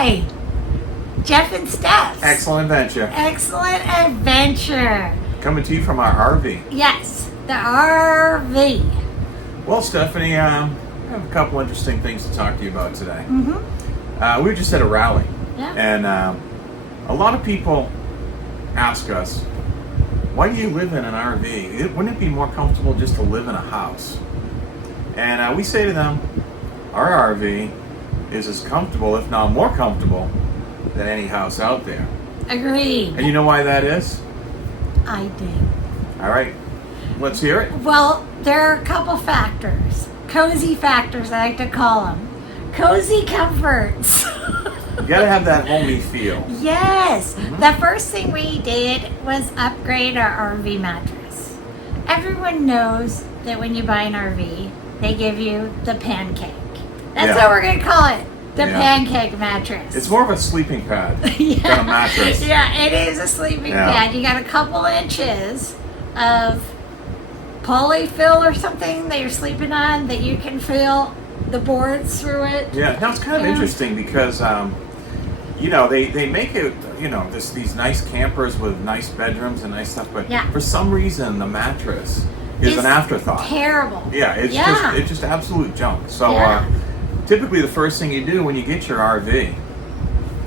Hi, Jeff and Steph. Excellent adventure. Excellent adventure. Coming to you from our RV. Yes, the RV. Well, Stephanie, I have a couple interesting things to talk to you about today. Mm-hmm. We were just at a rally, Yeah. and a lot of people ask us, why do you live in an RV? Wouldn't it be more comfortable just to live in a house? And we say to them, our RV is as comfortable, if not more comfortable, than any house out there. Agreed. And you know why that is? I do. All right, let's hear it. Well, there are a couple factors. Cozy factors, I like to call them. Cozy comforts. You gotta have that homey feel. Yes. Mhm. The first thing we did was upgrade our RV mattress. Everyone knows that when you buy an RV, they give you the pancake. That's Yeah. what we're going to call it. The Yeah. pancake mattress. It's more of a sleeping pad than a mattress. Yeah, it is a sleeping Yeah. pad. You got a couple inches of polyfill or something that you're sleeping on that you can feel the boards through it. Yeah, now it's kind of Yeah. interesting because, they make it, these nice campers with nice bedrooms and nice stuff, but Yeah. for some reason the mattress is It's an afterthought. Terrible. Yeah, it's just absolute junk. So Yeah. typically the first thing you do when you get your RV.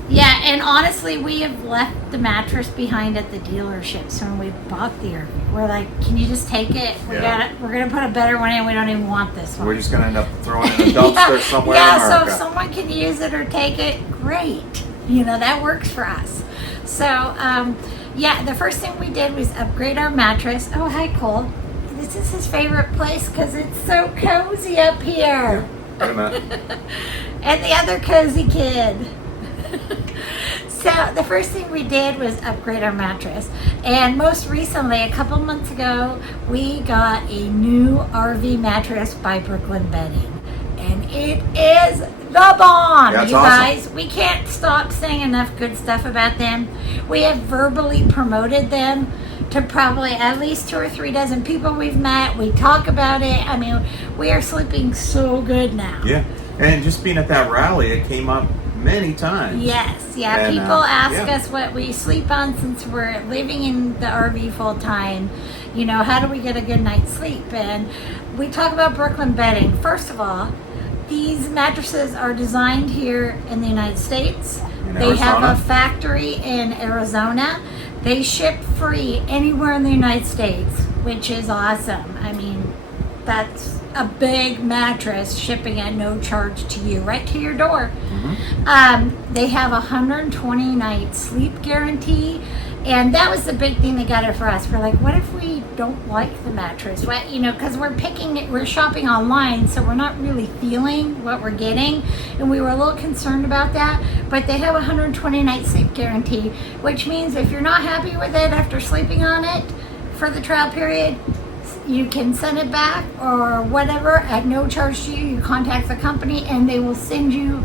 Yeah, and honestly, we have left the mattress behind at the dealerships when we bought the RV. We're like, can you just take it? Yeah. We're gonna put a better one in. We don't even want this one. We're just gonna end up throwing it in a dumpster somewhere in Yeah, America. so if someone can use it or take it, great. That works for us. So, the first thing we did was upgrade our mattress. Oh, hi, Cole. This is his favorite place because it's so cozy up here. Wait a minute. And the other cozy kid. So the first thing we did was upgrade our mattress. And most recently, a couple months ago, we got a new RV mattress by Brooklyn Bedding. And it is the bomb, That's you awesome. guys. We can't stop saying enough good stuff about them. We have verbally promoted them to probably at least 2 or 3 dozen people we've met. We talk about it. I mean, we are sleeping so good now. Yeah, and just being at that rally, it came up many times. Yes, yeah. And, People ask yeah. us what we sleep on since we're living in the RV full time. How do we get a good night's sleep? And we talk about Brooklyn Bedding. First of all, these mattresses are designed here in the United States. In They have Arizona. a factory in Arizona. They ship free anywhere in the United States, which is awesome. I mean, that's a big mattress shipping at no charge to you, right to your door. They have a 120-night sleep guarantee, and that was the big thing that got it for us. We're like, what if we don't like the mattress? What, because we're shopping online, so we're not really feeling what we're getting, and we were a little concerned about that. But they have a 120-night sleep guarantee, which means if you're not happy with it after sleeping on it for the trial period, you can send it back or whatever at no charge to you. You contact the company and they will send you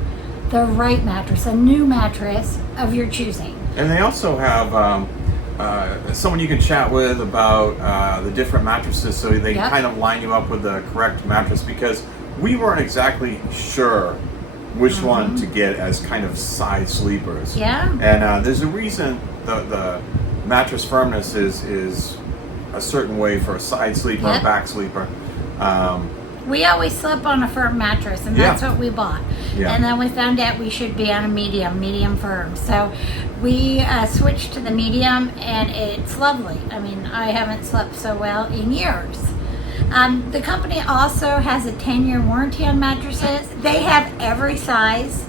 the right mattress, a new mattress of your choosing. And they also have someone you can chat with about the different mattresses, so they Yep. kind of line you up with the correct mattress, because we weren't exactly sure which one to get as kind of side sleepers. Yeah. And there's a reason the mattress firmness is a certain way for a side sleeper, Yep. a back sleeper. We always slept on a firm mattress, and that's Yeah. what we bought. Yeah. And then we found out we should be on a medium firm. So we switched to the medium, and it's lovely. I mean, I haven't slept so well in years. The company also has a 10-year warranty on mattresses. They have every size.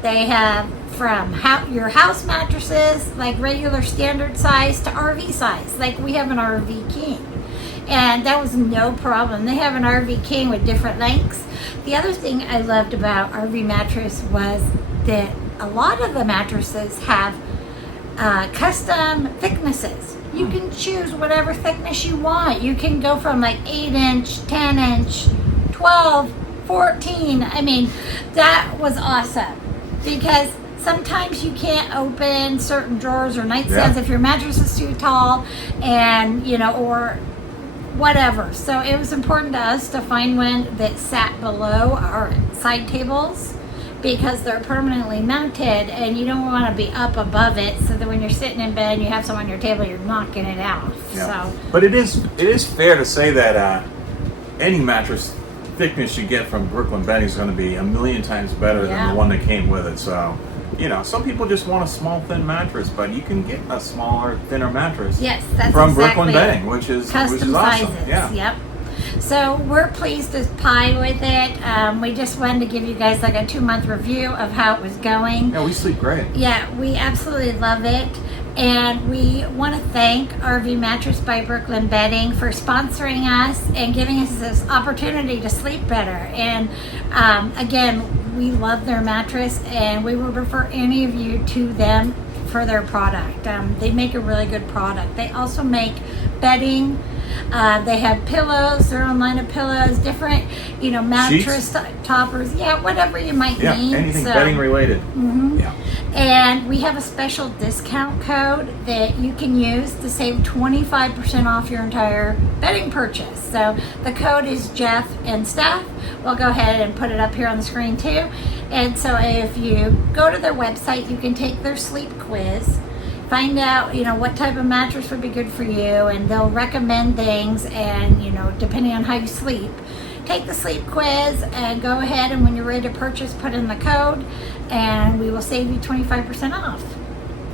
They have from your house mattresses, like regular standard size, to RV size. Like we have an RV King. And that was no problem. They have an RV King with different lengths. The other thing I loved about RV mattress was that a lot of the mattresses have custom thicknesses. You can choose whatever thickness you want. You can go from like 8-inch, 10-inch, 12, 14. I mean, that was awesome because sometimes you can't open certain drawers or nightstands if your mattress is too tall, and or whatever. So it was important to us to find one that sat below our side tables, because they're permanently mounted, and you don't want to be up above it, so that when you're sitting in bed and you have some on your table, you're knocking it out. Yeah. So, But it is fair to say that any mattress thickness you get from Brooklyn Bedding is going to be a million times better than the one that came with it. So, some people just want a small, thin mattress, but you can get a smaller, thinner mattress. Yes, that's from exactly Brooklyn Bedding, which is custom awesome. sizes. Yeah. Yep. So we're pleased as pie with it. We just wanted to give you guys like a 2-month review of how it was going. Yeah, we sleep great. Yeah, we absolutely love it. And we want to thank RV Mattress by Brooklyn Bedding for sponsoring us and giving us this opportunity to sleep better. And again, we love their mattress, and we would refer any of you to them for their product. They make a really good product. They also make bedding. They have pillows, their own line of pillows, different, mattress toppers. Yeah, whatever you might need. Yeah, anything bedding related. Mm-hmm. Yeah. And we have a special discount code that you can use to save 25% off your entire bedding purchase. So the code is Jeff and Steph. We'll go ahead and put it up here on the screen too. And so if you go to their website, you can take their sleep quiz, find out, what type of mattress would be good for you, and they'll recommend things, and, depending on how you sleep. Take the sleep quiz and go ahead, and when you're ready to purchase, put in the code, and we will save you 25% off.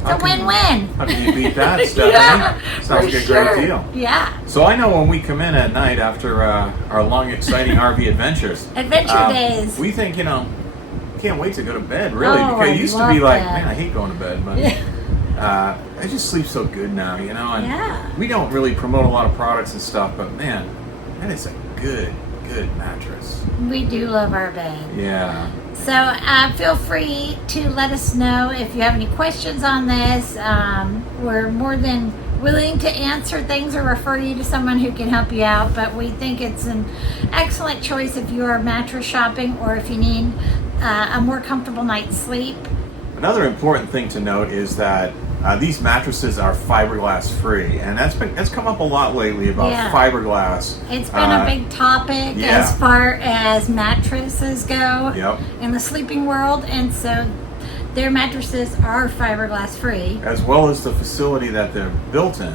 It's a win-win. How can you beat that, Stephanie? Yeah, sounds like a great deal. Yeah. So I know when we come in at night after our long, exciting RV adventures. Adventure days. We think, can't wait to go to bed, really. Oh, because it used to be like, that. man, I hate going to bed, but I just sleep so good now, and Yeah. we don't really promote a lot of products and stuff, but man, that is a good mattress. We do love our bed. Yeah. So feel free to let us know if you have any questions on this. We're more than willing to answer things or refer you to someone who can help you out, but we think it's an excellent choice if you are mattress shopping or if you need a more comfortable night's sleep. Another important thing to note is that these mattresses are fiberglass free, and that's come up a lot lately about fiberglass. It's been a big topic as far as mattresses go in the sleeping world, and so their mattresses are fiberglass free. As well as the facility that they're built in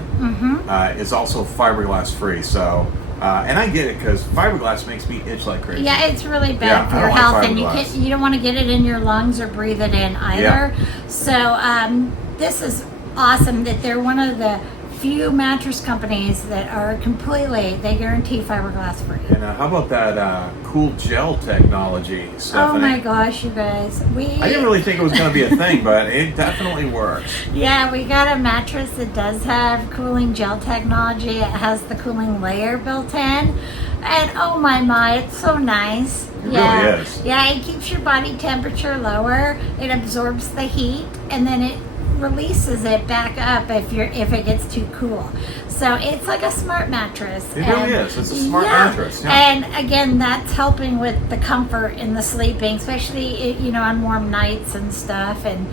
is also fiberglass free. So, and I get it because fiberglass makes me itch like crazy. Yeah, it's really bad for your health, and you don't want to get it in your lungs or breathe it in either. Yeah. So this is awesome that they're one of the few mattress companies that are they guarantee fiberglass free. And how about that cool gel technology, Stephanie? Oh my gosh, you guys. I didn't really think it was going to be a thing, but it definitely works. Yeah, we got a mattress that does have cooling gel technology. It has the cooling layer built in. And oh my, it's so nice. It really is. Yeah, it keeps your body temperature lower. It absorbs the heat, and then it releases it back up if it gets too cool. So it's like a smart mattress. It really is. It's a smart mattress. Yeah. And again, that's helping with the comfort in the sleeping, especially on warm nights and stuff. And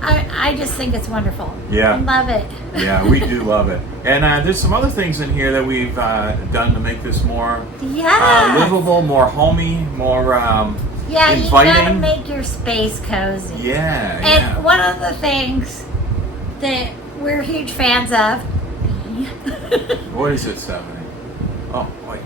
I just think it's wonderful. Yeah. I love it. Yeah, we do love it. And there's some other things in here that we've done to make this more livable, more homey, more inviting. You gotta make your space cozy. Yeah. And one of the things that we're huge fans of. What is it, Stephanie? Oh, wait.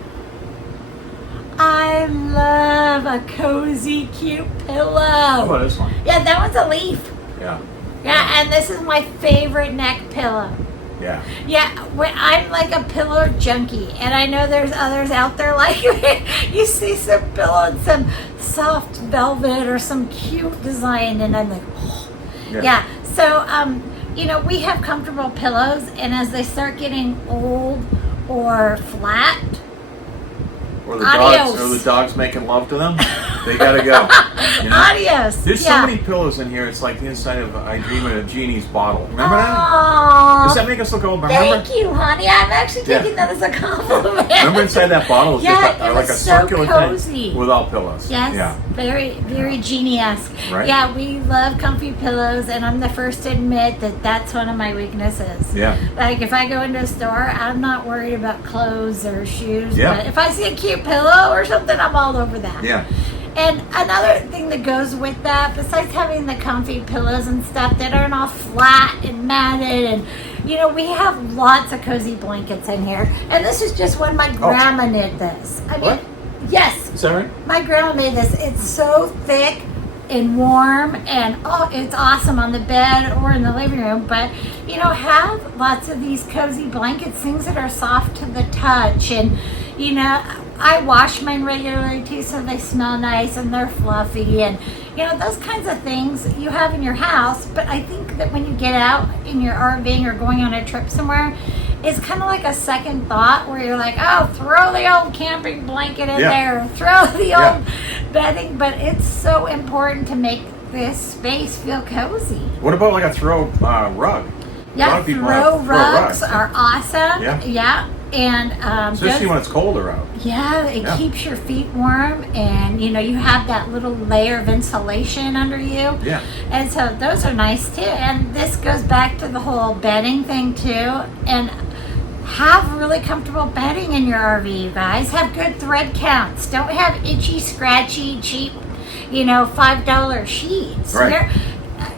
I love a cozy, cute pillow. How about this one? Yeah, that one's a leaf. Yeah. Yeah, and this is my favorite neck pillow. Yeah. Yeah, I'm like a pillow junkie, and I know there's others out there like me. You see some pillow and some soft velvet or some cute design, and I'm like, oh. Yeah. So, we have comfortable pillows, and as they start getting old or flat, or the dogs making love to them, they gotta go. Adios. There's so many pillows in here. It's like the inside of I Dream of a Genie's bottle. Remember that? Does that make us look old? Remember? Thank you, honey. I'm actually taking that as a compliment. Remember inside that bottle is just like a circular cozy thing with all pillows. Yes. Yeah. Very, very Genie-esque. Right. Yeah, we love comfy pillows, and I'm the first to admit that that's one of my weaknesses. Yeah. Like if I go into a store, I'm not worried about clothes or shoes. Yeah. But if I see a cute pillow or something, I'm all over that. Yeah. And another thing that goes with that, besides having the comfy pillows and stuff that aren't all flat and matted, and we have lots of cozy blankets in here. And this is just when my grandma knit this. I mean, What? yes. Is that right? My grandma made this. It's so thick and warm, and it's awesome on the bed or in the living room. But have lots of these cozy blankets, things that are soft to the touch, and I wash mine regularly too, so they smell nice and they're fluffy, and those kinds of things you have in your house. But I think that when you get out in your RVing or going on a trip somewhere, it's kind of like a second thought where you're like, oh, throw the old camping blanket in there, throw the old bedding. But it's so important to make this space feel cozy. What about like a throw rug? Yeah, throw rugs are awesome. Yeah. And especially when it's colder out. Yeah, it keeps your feet warm, and you have that little layer of insulation under you. Yeah. And so those are nice too. And this goes back to the whole bedding thing too. And have really comfortable bedding in your RV, you guys. Have good thread counts. Don't have itchy, scratchy, cheap, $5 sheets. Right.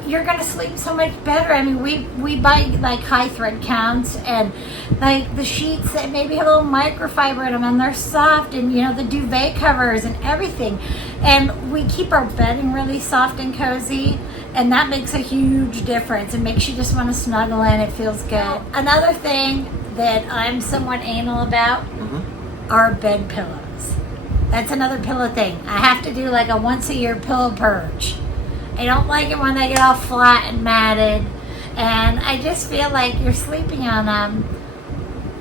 You're gonna sleep so much better. I mean, we buy like high thread counts, and like the sheets that maybe have a little microfiber in them, and they're soft, and the duvet covers and everything, and we keep our bedding really soft and cozy, and that makes a huge difference. It makes you just want to snuggle in. It feels good. Another thing that I'm somewhat anal about are bed pillows. That's another pillow thing. I have to do like a once a year pillow purge. I don't like it when they get all flat and matted, and I just feel like you're sleeping on them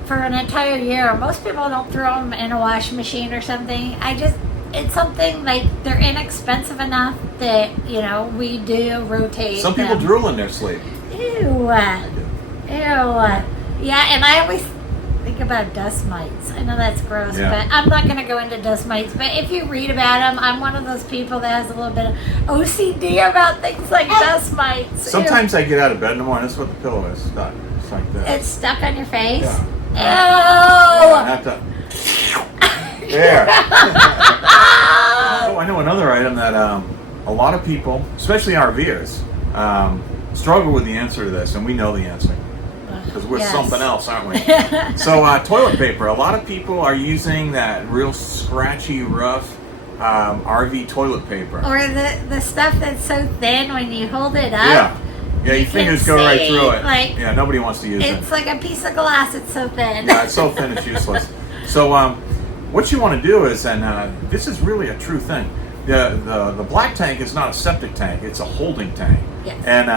for an entire year. Most people don't throw them in a washing machine or something. It's something like they're inexpensive enough that we do rotate. Some people drool in their sleep. Ew. Yeah, and I always think about dust mites. I know that's gross, but I'm not going to go into dust mites. But if you read about them, I'm one of those people that has a little bit of OCD about things like dust mites. Sometimes I get out of bed in the morning. That's what the pillow is. Stuck. It's like this. It's stuck on your face? Yeah. I have to. There. Oh, I know another item that a lot of people, especially RVers, struggle with the answer to this, and we know the answer. Because we're something else, aren't we? So toilet paper. A lot of people are using that real scratchy, rough RV toilet paper. Or the stuff that's so thin when you hold it up. Yeah, your fingers go right through it. Nobody wants to use it. It's like a piece of glass. It's so thin. Yeah, it's so thin it's useless. So what you want to do is, and this is really a true thing, the black tank is not a septic tank. It's a holding tank. Yes. And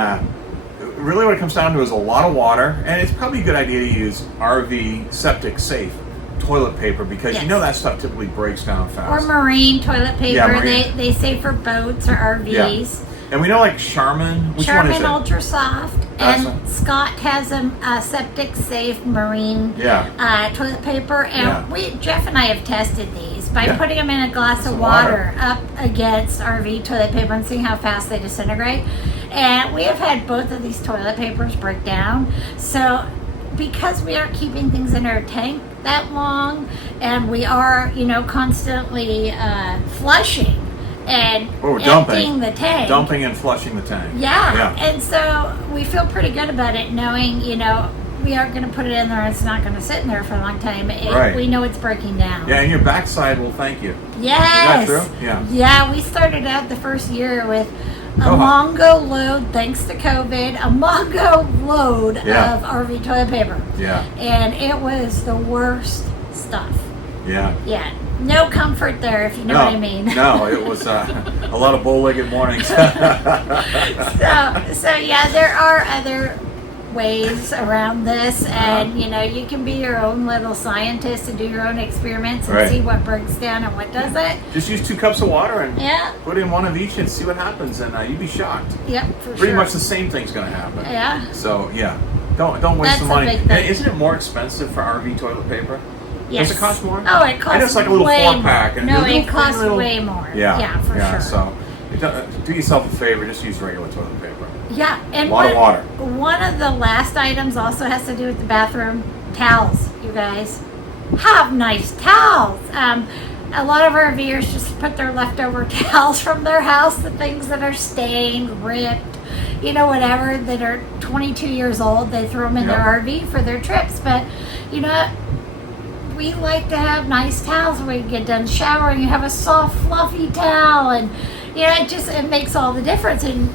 really what it comes down to is a lot of water, and it's probably a good idea to use RV septic safe toilet paper, because that stuff typically breaks down fast. Or marine toilet paper. Yeah, marine. They say for boats or RVs. Yeah. And we know like Charmin. Which one is it? Ultra Soft. And Scott has a septic safe marine toilet paper, and Jeff and I have tested these by putting them in a glass of water up against RV toilet paper and seeing how fast they disintegrate. And we have had both of these toilet papers break down. So because we aren't keeping things in our tank that long, and we are, constantly flushing and emptying the tank. Dumping and flushing the tank. Yeah. And so we feel pretty good about it, knowing, we aren't going to put it in there and it's not going to sit in there for a long time. We know it's breaking down. Yeah, and your backside will thank you. Yes. Is that true? Yeah. Yeah, we started out the first year with a Mongo load, thanks to COVID, a Mongo load of RV toilet paper. Yeah. And it was the worst stuff. Yeah. Yeah. No comfort there, if you know what I mean. No, it was a lot of bow-legged mornings. So yeah, there are other ways around this, and you can be your own little scientist and do your own experiments and see what breaks down and what doesn't. Just use 2 cups of water and put in one of each and see what happens, and you'd be shocked. Yep, for sure. Pretty much the same thing's going to happen. Yeah. So don't waste the money. Big thing. And isn't it more expensive for RV toilet paper? Yes. Does it cost more? Oh, it costs way more. I know it's like a little 4-pack. No, it costs way more. Yeah, for sure. So do yourself a favor, just use regular toilet paper. Yeah, and a lot of water. One of the last items also has to do with the bathroom towels. You guys have nice towels. a lot of RVers just put their leftover towels from their house, the things that are stained, ripped, you know, whatever, that are 22 years old. They throw them in their RV for their trips. But, you know, we like to have nice towels when we get done showering. You have a soft, fluffy towel, and you know, it makes all the difference in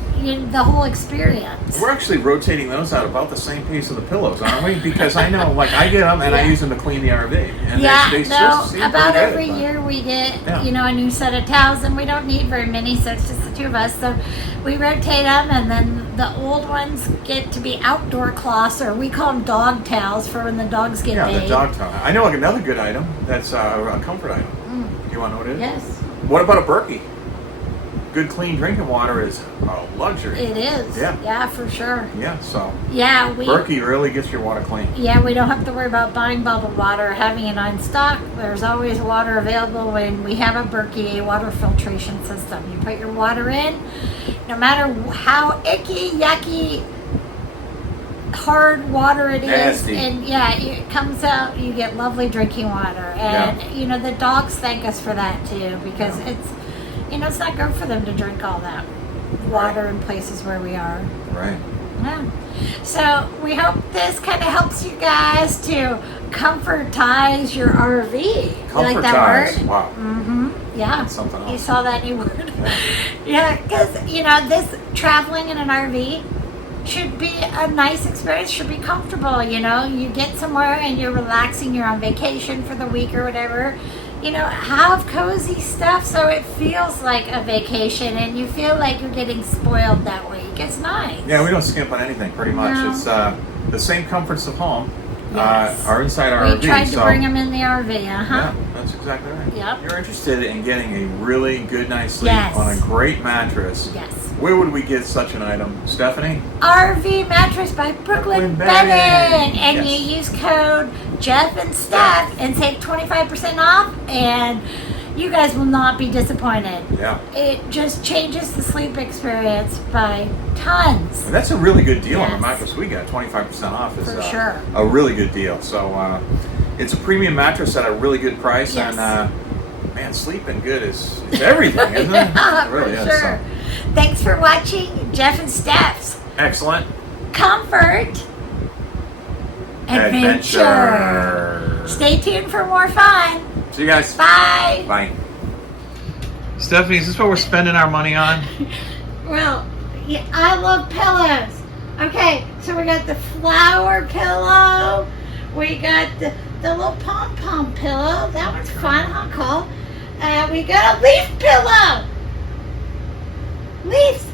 the whole experience. We're actually rotating those out about the same pace of the pillows, aren't we? Because I know, like, I get them and I use them to clean the RV. And they just seem about pretty every good, year we get, you know, a new set of towels, and we don't need very many, so it's just the two of us. So we rotate them, and then the old ones get to be outdoor cloths, or we call them dog towels for when the dogs get bathed. Yeah, the dog towel. I know, like, another good item that's a comfort item. You want to know what it is? Yes. What about a Berkey? Good, clean drinking water is a luxury. It is. Yeah, for sure. Yeah, so. Yeah, Berkey really gets your water clean. Yeah, we don't have to worry about buying bottled water or having it on stock. There's always water available when we have a Berkey, a water filtration system. You put your water in, no matter how icky, yucky, hard water it is, Nasty. and it comes out, you get lovely drinking water. And, you know, the dogs thank us for that too, because it's, you know, it's not good for them to drink all that water in places where we are. Right. Yeah. So we hope this kind of helps you guys to comfortize your RV. You like that word? Wow. Mm-hmm. Yeah. That's something else. You saw that new word? Yeah, because, you know, this traveling in an RV should be a nice experience, should be comfortable, you know. You get somewhere and you're relaxing, you're on vacation for the week or whatever. You know, have cozy stuff so it feels like a vacation and you feel like you're getting spoiled that week. It's nice. Yeah, we don't skimp on anything pretty much. No. It's the same comforts of home Yes. are inside our RV. We tried to bring them in the RV, Yeah, that's exactly right. Yep. You're interested in getting a really good night's sleep Yes. on a great mattress. Yes. Where would we get such an item, Stephanie? RV Mattress by Brooklyn Bedding. And you use code Jeff and Steph and save 25% off, and you guys will not be disappointed. Yeah. It just changes the sleep experience by tons. And that's a really good deal on the Yes. mattress we got. 25% off is For sure. a really good deal. So it's a premium mattress at a really good price. Yes. And man, sleeping good is everything, isn't it? Yeah, It really for is. sure. Thanks for watching Jeff and Steph's Excellent. Comfort Adventure. Stay tuned for more fun. See you guys. Bye. Bye. Stephanie, is this what we're spending our money on? Well, yeah, I love pillows. Okay, so we got the flower pillow. We got the little pom-pom pillow. That one's fun, huh, Cole? We got a leaf pillow. Leaves.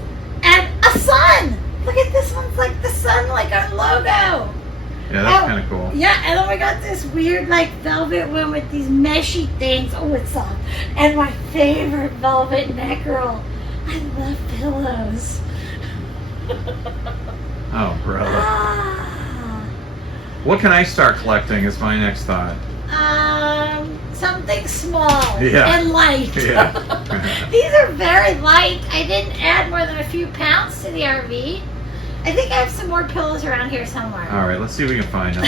And a sun. Look at this one's like the sun, like our logo. Yeah, that's kind of cool. Yeah, and then we got this weird like velvet one with these meshy things. Oh, it's soft. And my favorite velvet neck roll. I love pillows. Oh, brother. Ah. What can I start collecting is my next thought. Something small Yeah. and light. Yeah. These are very light. I didn't add more than a few pounds to the RV. I think I have some more pillows around here somewhere. All right, let's see if we can find them.